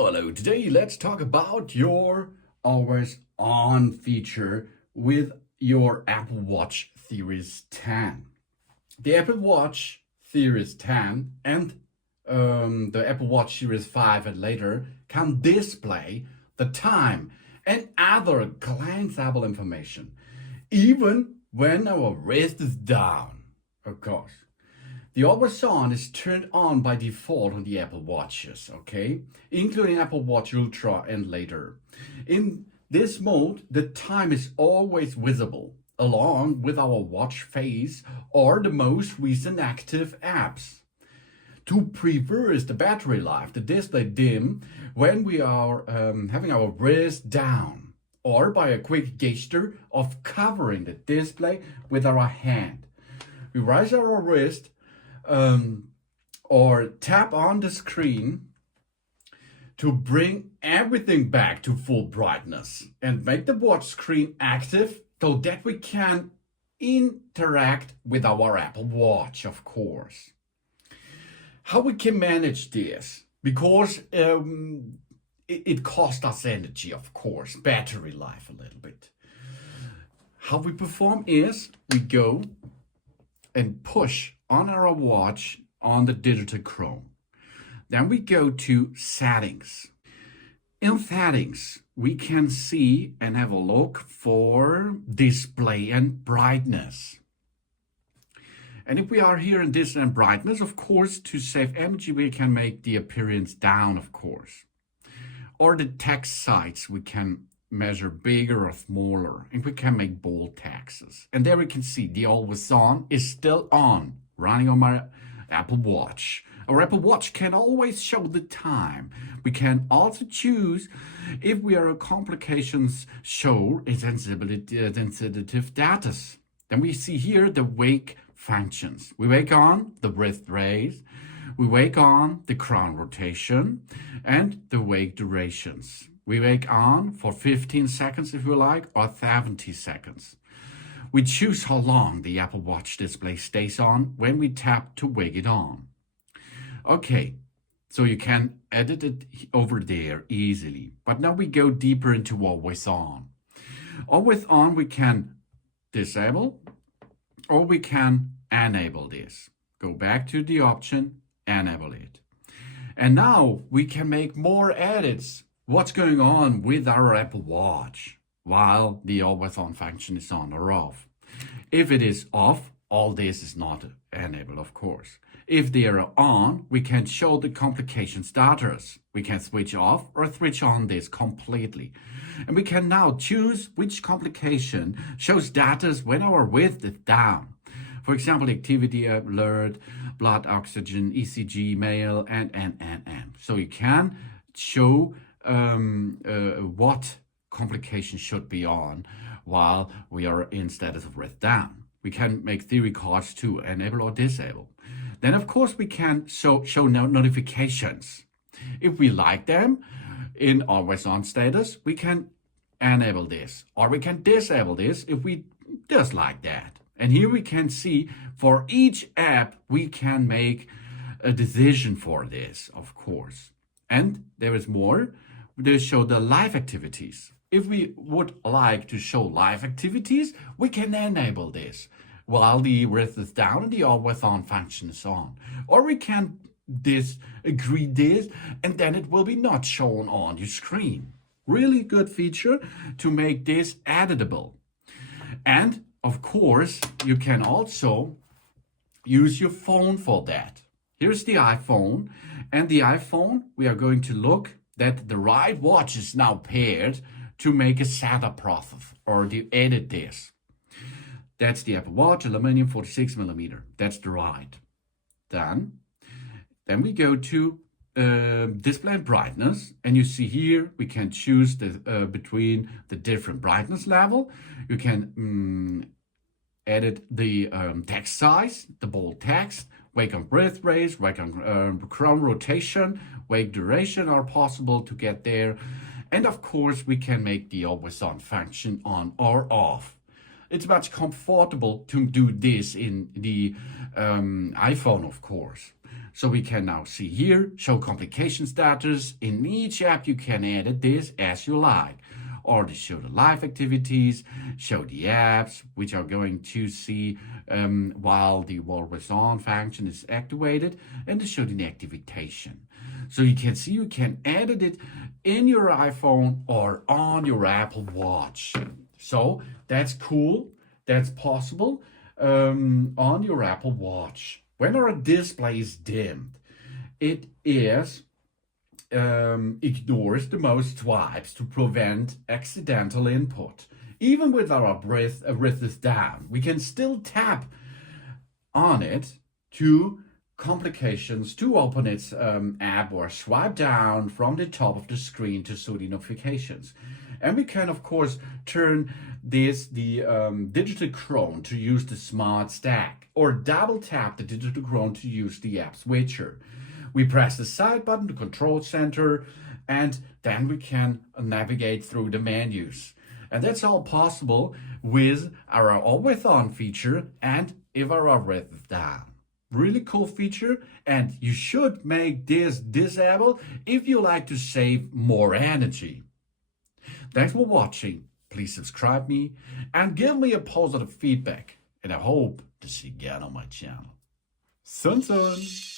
Hello. Today let's talk about your always on feature with your Apple Watch Series 10. The Apple Watch Series 10 and the Apple Watch Series 5 and later can display the time and other customizable information, even when our wrist is down, of course. The always on is turned on by default on the Apple Watches, okay? Including Apple Watch Ultra and later. In this mode, the time is always visible, along with our watch face or the most recent active apps. To preserve the battery life, the display dim when we are having our wrist down, or by a quick gesture of covering the display with our hand. We raise our wrist or tap on the screen to bring everything back to full brightness and make the watch screen active so that we can interact with our Apple Watch, of course. How we can manage this? Because it costs us energy, of course, battery life a little bit. How we perform is we go and push on our watch on the digital Chrome. Then we go to settings. In settings, we can see and have a look for display and brightness. And if we are here in display and brightness, of course, to save energy, we can make the appearance down, of course. Or the text size, we can measure bigger or smaller, and we can make bold texts. And there we can see the always on is still on, running on my Apple Watch. Our Apple Watch can always show the time. We can also choose if we are complications show a sensitive data. Then we see here the wake functions. We wake on the wrist raise, we wake on the crown rotation, and the wake durations. We wake on for 15 seconds if you like, or 70 seconds. We choose how long the Apple Watch display stays on when we tap to wake it on. Okay, so you can edit it over there easily. But now we go deeper into always on. Always on we can disable or we can enable this. Go back to the option, enable it. And now we can make more edits. What's going on with our Apple Watch while the always on function is on or off. If it is off, all this is not enabled, of course. If they are on, we can show the complication status. We can switch off or switch on this completely. And we can now choose which complication shows status when our width is down. For example, activity alert, blood oxygen, ECG, mail, and. So you can show what complication should be on while we are in status of wrist down. We can make theory cards to enable or disable. Then, of course, we can show notifications. If we like them in always on status, we can enable this, or we can disable this if we dislike that. And here we can see for each app, we can make a decision for this, of course. And there is more. They show the live activities. If we would like to show live activities, we can enable this while the wrist is down and the always on function is on. Or we can disagree this and then it will be not shown on your screen. Really good feature to make this editable. And of course, you can also use your phone for that. Here's the iPhone, and the iPhone, we are going to look that the right watch is now paired to make a setup process or to edit this. That's the Apple Watch, Aluminium 46mm. That's the right. Then we go to display and brightness, and you see here we can choose the between the different brightness level. You can edit the text size, the bold text, wake on breath raise, wake on crown rotation, wake duration are possible to get there. And of course, we can make the always on function on or off. It's much comfortable to do this in the iPhone, of course. So we can now see here, show complication status. In each app, you can edit this as you like, or to show the live activities, show the apps, which are going to see while the always on function is activated, and to show the activation. So you can see you can edit it in your iPhone or on your Apple Watch. So that's cool. That's possible on your Apple Watch. When our display is dimmed, it ignores the most swipes to prevent accidental input. Even with our wrist is down, we can still tap on it to complications to open its app, or swipe down from the top of the screen to show the notifications. And we can, of course, turn the digital Chrome to use the smart stack, or double tap the digital Chrome to use the app switcher. We press the side button, the control center, and then we can navigate through the menus. And that's all possible with our always on feature and if our always down. Really cool feature, and you should make this disabled if you like to save more energy. Thanks for watching. Please subscribe me and give me a positive feedback, and I hope to see you again on my channel. Sun sun!